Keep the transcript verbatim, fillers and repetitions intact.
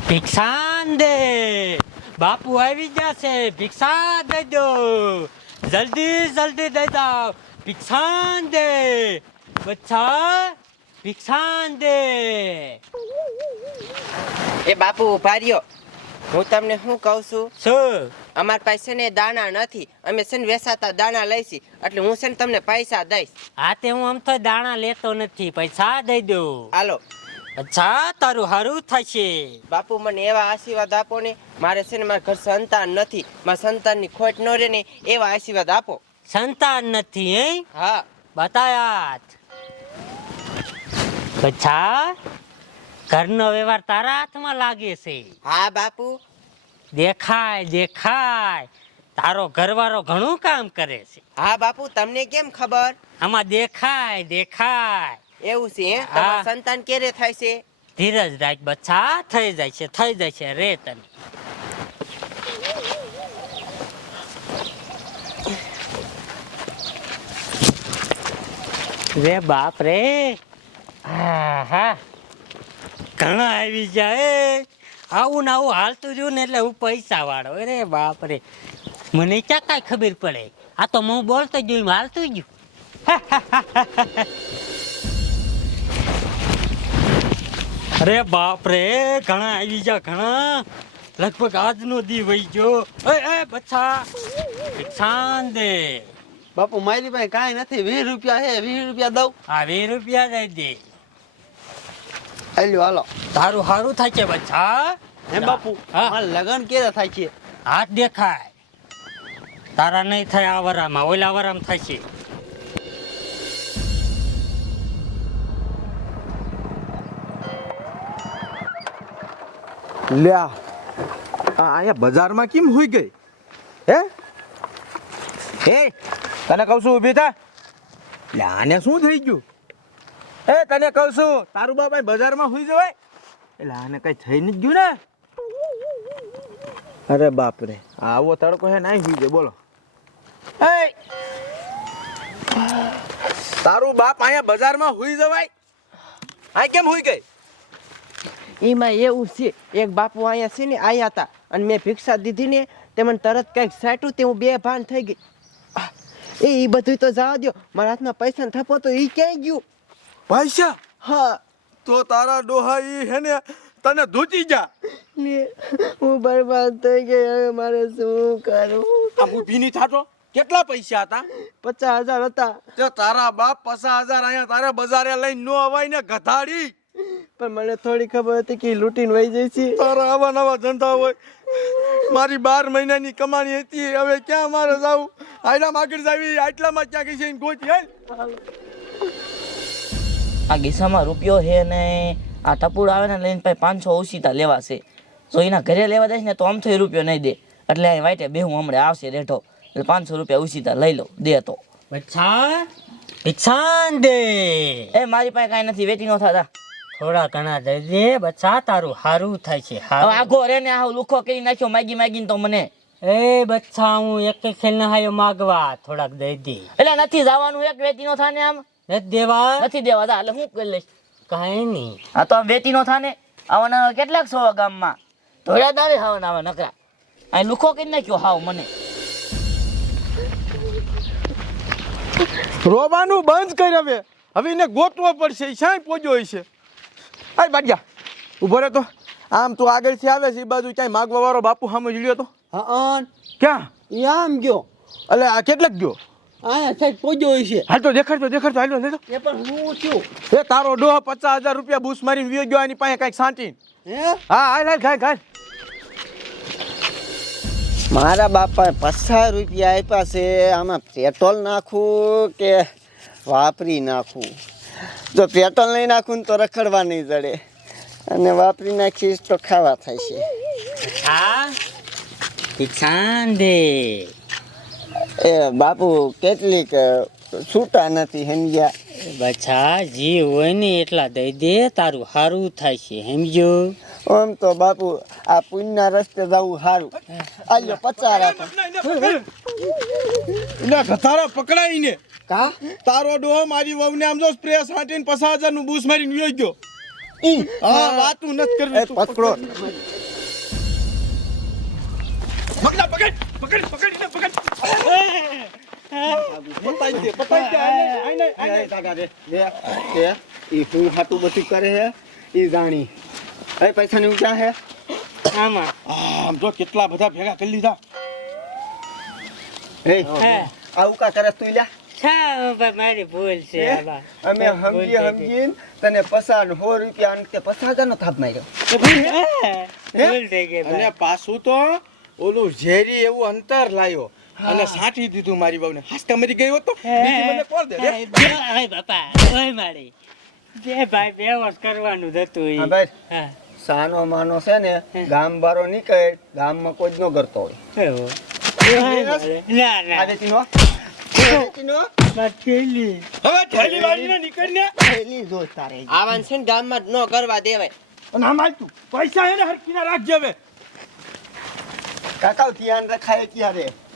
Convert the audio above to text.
ભિક્ષાન દે બાપુ આવી ગયા છે ભિક્ષા દઈ દો જલ્દી જલ્દી દઈ દો ભિક્ષાન દે બચ્ચા ભિક્ષાન દે એ બાપુ ઉભા રહ્યો હું તમને શું કહું છું શું અમાર પાસે ને દાણા નથી અમે છે ને વેસાતા દાણા લઈશી એટલે હું છે ને તમને પૈસા દઈશ આ તે હું આમ તો દાણા લેતો નથી પૈસા દઈ દો હાલો અચ્છા તારું હારું થશે બાપુ મને એવા આશીર્વાદ આપો ને મારે છે ને મારા ઘર સંતાન નથી મારા સંતાનની ખોટ ન રહે ને એવા આશીર્વાદ આપો સંતાન નથી હે હા બતાયા અચ્છા ઘરનો વ્યવહાર તારા હાથમાં લાગે છે હા બાપુ દેખાય દેખાય તારો ઘરવાળો ઘણું કામ કરે છે હા બાપુ તમને કેમ ખબર આમાં દેખાય દેખાય એવું છે હે તમારું હા. સંતાન ક્યારે થાય છે ધીરજ રાખ બચ્ચા થઈ જાય છે થઈ જાય છે રે તને રે બાપ રે હા હા ઘણા આવી જાય આવું ને આવું હાલતું રહ્યું ને એટલે હું પૈસા વાળો રે બાપ રે મને ક્યાં કાંઈ ખબર પડે આ તો હું બોલતો જોયું હાલતું ગયું અરે બાપ રે ઘણા આવી જા ઘણા લગભગ આજનો દી વહી ગયો એ એ બચ્ચા ભિક્ષાન દે બાપુ મારી પાસે કાંઈ નથી વીસ રૂપિયા છે વીસ રૂપિયા દઉં આ વીસ રૂપિયા દઈ દે હાલ્યો હાલો તારું સારું થાય છે બચ્ચા હે બાપુ હા. મારા લગન ક્યારે થાય છે હાથ દેખાય તારા નહીં થાય આ વરામાં ઓલા વરામાં થાય છે લ્યા આ અહીંયા બજારમાં કેમ હોઈ ગઈ હે હે તને કહું છું ઊભી થા લ્યા આને શું થઈ ગયું એ તને કહું છું તારું બાપ અહીં બજારમાં હોઈ જવાય એટલે આને કઈ થઈ નથી ગયું ને અરે બાપ રે આવો તડકો હે નાઈ હોઈ જાય બોલો એ તારું બાપ અહીંયા બજારમાં હોઈ જવાય આ કેમ હોઈ ગઈ એમાં એવું છે એક બાપુ અહીંયા છે ને આયા હતા અને મેં ભિક્ષા દીધી ને તે મને તરત કંઈક સાટ્યું તે હું બે ભાન થઈ ગઈ એ ઈ બધું તો જવા દો મારા હાથમાં પૈસા થપો તો ઈ ક્યાંય ગયું પૈસા હા તો તારા ડોહા ઈ હે ને તને ધૂચી જા લે હું બરબાદ થઈ ગઈ હવે મારે શું કરું આ ઊભી નહીં થાતો કેટલા પૈસા હતા પચાસ હજાર હતા તે તારા બાપ પચાસ હજાર અહીંયા તારે બજારે લઈને નો અવાય ને ગધાડી પણ મને થોડી ખબર હતી કે ઈ લૂંટીને વહી જાય છે તારા આવા નવા ધંધા હોય મારી બાર મહિનાની કમાણી હતી હવે ક્યાં મારે જાવું આયલામાં આગળ જાવી આટલામાં ક્યાં ગઈ છે એને ગોતી હાલ આ ગીસામાં રૂપિયો છે ને આ ટપુડ આવે ને લઈને પછી પાંચસો ઓછીતા લેવા છે જો એના ઘરે લેવા દઈશ ને તો આમ થઈ રૂપિયો નહીં દે એટલે અહીં વાઈટે બે હું હમણાં આવશે રેઠો એટલે પાંચસો રૂપિયા ઓછીતા લઈ લો દે તો બચ્ચા ભિક્ષાન દે એ મારી પાસે કાંઈ નથી વેચી નો થતા થોડા ઘણા દઈ દે બચ્ચા તારું સારું થાય છે હવે હારું. આખો રે ને આવો લુખો કરી નાખ્યો માગી માગીને તો મને એ બચ્ચા હું એક એક ખેલ ના હાયો માગવા થોડાક દઈ દે એટલે નથી જવાનું એક વેચી નો થાને આમ નથી દેવા નથી દેવા તા એટલે હું કરી લઈશ કાંઈ નહીં આ તો આમ વેચી નો થાને આવવાના કેટલાક સો ગામમાં ધોળા દાવે આવવાના આવે નકરા અહીં લુખો કરી નાખ્યો હાવ મને રોવાનું બંધ કર હવે હવે એને ગોતવો પડશે ઈ શાય પોજો હશે આય બાડિયા ઉભો રહે તો આમ તું આગળથી આવે છે એ બાજુ ક્યાંય માગવા વાળો બાપુ સામે જોડ્યો તો હા ક્યાં આમ ગયો એટલે આ કેટલાક ગયો આયા સાહેબ પોજો છે હાલ તો દેખાડતો દેખાડતો હાલ્યો લેતો એ પણ હું છું એ તારો ડોહ પચાસ હજાર રૂપિયા બૂસ મારીને વિયો ગયો એની પાસે કાંઈક સાંટીને હે હા હાલ હાલ ઘાય ઘાય મારા બાપા પચાસ રૂપિયા આપ્યા છે આમાં પેટ્રોલ નાખું કે વાપરી નાખું જો પેટ્રોલ નહીં નાખું ને તો રખડવા નહીં જડે અને વાપરી નાખીશ તો ખાવા થાય છે હા ભિક્ષાન દે એ બાપુ કેટલીક છૂટા નથી સમજ્યા બચ્ચા જે હોય ને એટલા દઈ દે તારું સારું થાય છે સમજો આમ તો બાપુ આ પુણ્યના રસ્તે જવું સારું આલ્યો પચાસ રાખો એના ઘતારા પકડાઈને કા તારો ડોહો મારી વહુને આમ જો સ્પ્રે છાંટીને પચાસ હજાર નું બૂસ મારીને વિયો ગયો હા વાતું નથી કરવી એ પકડો મગના પકડ પકડ પકડ એને પકડ પતાઈ દે પતાઈ દે આને આને આને કાકા રે લે કે ઈ હું હાટું બધું કરે હે ઈ જાણી એ પૈસા ને ઊંચા હે આમાં આમ જો કેટલા બધા ભેગા કરી લીધા હે હે. આવું કા કરે તું લ્યા છા ભાઈ મારી ભૂલ છે આમાં. અમે સમજી સમજીને તને પસાર સો રૂપિયા અને તે પચાસ હજાર નો થાપ માર્યો હે, ભૂલ થઈ ગઈ અને ભાઈ. પાછું તો ઓલું ઝેરી એવું અંતર લાયો અને સાંઠી દીધું મારી બાવને હાસ્તા મરી ગઈ હોત તો બીજી મને કોણ દે રે? હે, બે- ઓય બાપા ઓય મારી બે ભાઈ બે વર્ષ કરવાનું જ હતું ઈ. હા ભાઈ હા સાનો માનો છે ને ગામ બારો નીકળે ગામમાં કોઈ જ ન કરતો હોય એવું. ઓય મારી. ના ના આવે તીનો આવે તીનો મારી થેલી. હવે થેલી વાળીને નીકળ ને પહેલી જો તારે આવાન છે ને ગામમાં જ ન કરવા દેવાય. અને આમ હાલ તું પૈસા એને હરકીના રાખજે હવે કાકા ધ્યાન રખાય ક્યારે